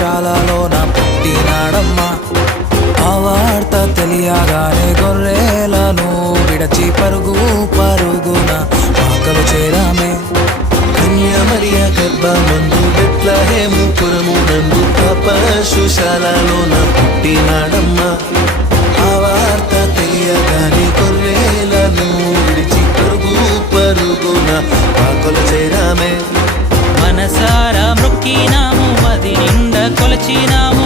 పశుశాలలోన పుట్టినాడమ్మా. ఆ వార్త తెలియగానే గొర్రెలను విడచి పరుగు పరుగున ఆకలు చేరామే. కన్యామరియ గర్భమందు బెత్లెహేము పురమునందు ఆ పశుశాలలోన పుట్టినాడమ్మా. ఆ వార్త తెలియగానే గొర్రెలను విడిచి పరుగు పరుగున ఆకలు చేరామే. మనసారా మొక్కినాము, మది నిండా కొలచినాము,